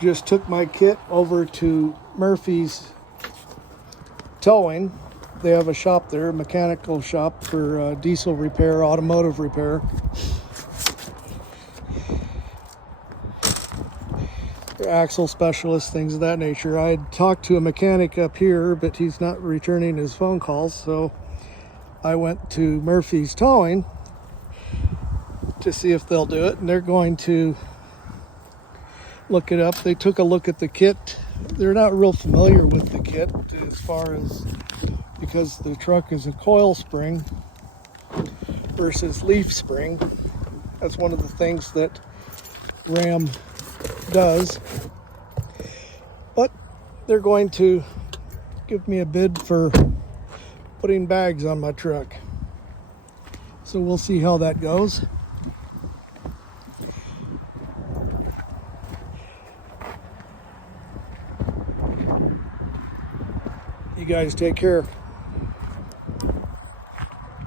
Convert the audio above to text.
Just took my kit over to Murphy's Towing. They have a shop there, a mechanical shop for diesel repair, automotive repair. Axle specialists, things of that nature. I talked to a mechanic up here, but he's not returning his phone calls, so I went to Murphy's Towing to see if they'll do it, and they're going to look it up. They took a look at the kit. They're not real familiar with the kit as far as, because the truck is a coil spring versus leaf spring. That's one of the things that Ram does. But they're going to give me a bid for putting bags on my truck. So we'll see how that goes. You guys take care.